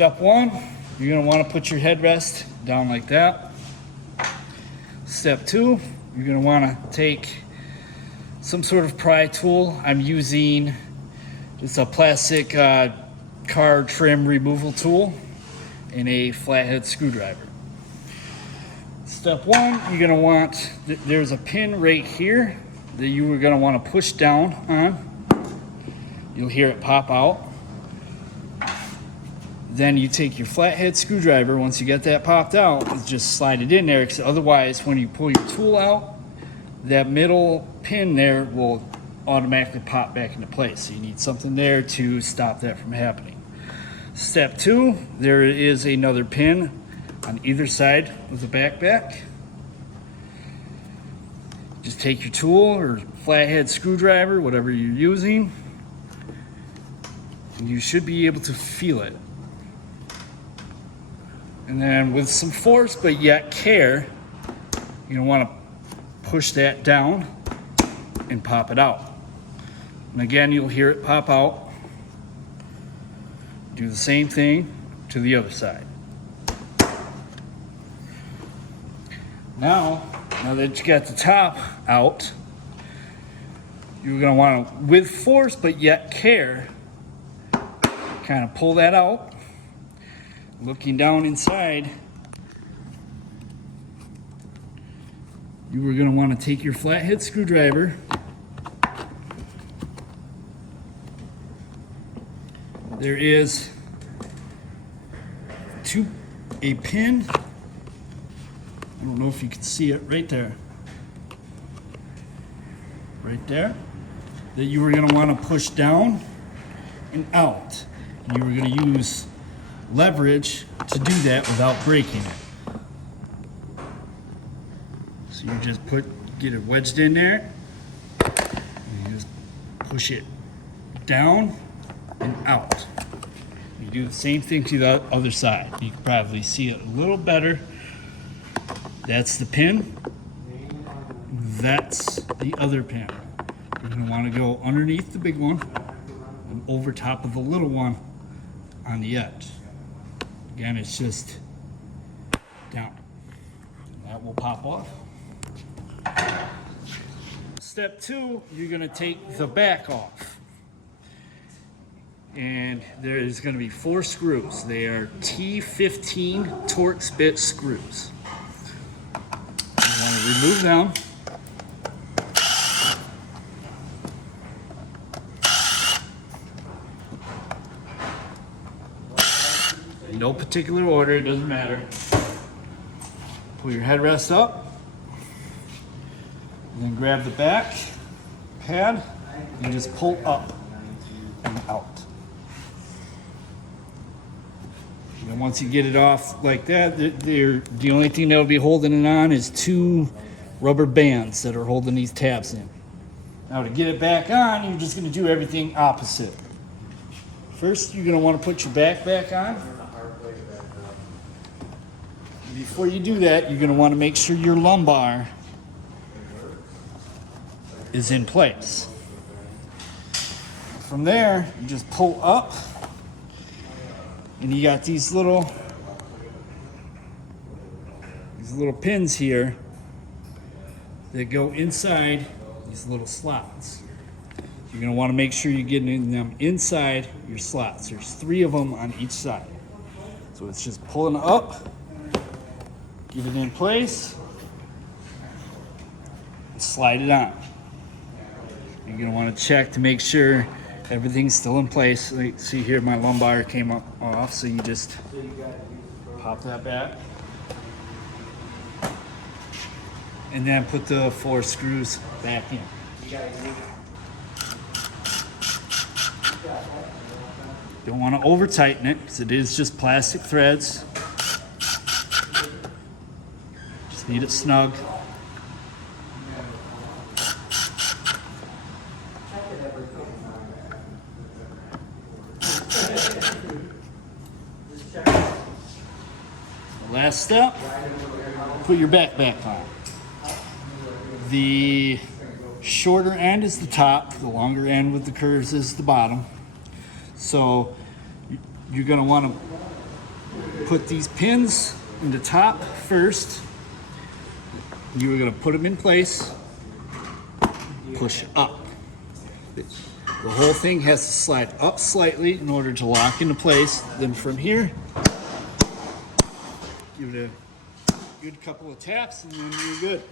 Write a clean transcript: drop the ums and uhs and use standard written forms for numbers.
Step one, you're gonna wanna put your headrest down like that. Step two, you're gonna wanna take some sort of pry tool. I'm using, it's a plastic car trim removal tool and a flathead screwdriver. Step one, you're gonna want, there's a pin right here that you are gonna wanna push down on. You'll hear it pop out. Then you take your flathead screwdriver, once you get that popped out, just slide it in there, because otherwise when you pull your tool out, that middle pin there will automatically pop back into place. So you need something there to stop that from happening. Step two, there is another pin on either side of the backpack. Just take your tool or flathead screwdriver, whatever you're using, and you should be able to feel it. And then with some force but yet care, you're gonna wanna push that down and pop it out. And again, you'll hear it pop out. Do the same thing to the other side. Now that you got the top out, you're gonna wanna, with force but yet care, kind of pull that out. Looking down inside, you are gonna wanna take your flathead screwdriver, there is a pin, I don't know if you can see it right there, that you are gonna wanna push down and out. And you are gonna use leverage to do that without breaking it. So you just get it wedged in there, and you just push it down and out. You do the same thing to the other side. You can probably see it a little better. That's the pin. That's the other pin. You're gonna wanna go underneath the big one and over top of the little one on the edge. Again, it's just down. That will pop off. Step two, you're gonna take the back off. And there is gonna be 4 screws. They are T15 Torx bit screws. You wanna remove them. No particular order, it doesn't matter. Pull your headrest up, and then grab the back pad and just pull up and out. And then once you get it off like that, the only thing that will be holding it on is 2 rubber bands that are holding these tabs in. Now to get it back on, you're just gonna do everything opposite. First, you're gonna wanna put your back on. Before you do that, you're going to want to make sure your lumbar is in place. From there, you just pull up, and you got these little pins here that go inside these little slots. You're going to want to make sure you're getting them inside your slots. There's 3 of them on each side. So it's just pulling up. Get it in place, and slide it on. You're gonna wanna check to make sure everything's still in place. Like, see here, my lumbar came off, so you just pop that back. And then put the 4 screws back in. Don't wanna over tighten it, because it is just plastic threads. Need it snug. Last step, put your backpack on. The shorter end is the top, the longer end with the curves is the bottom. So you're going to want to put these pins in the top first. You're gonna put them in place, push up. The whole thing has to slide up slightly in order to lock into place. Then from here, give it a good couple of taps and then you're good.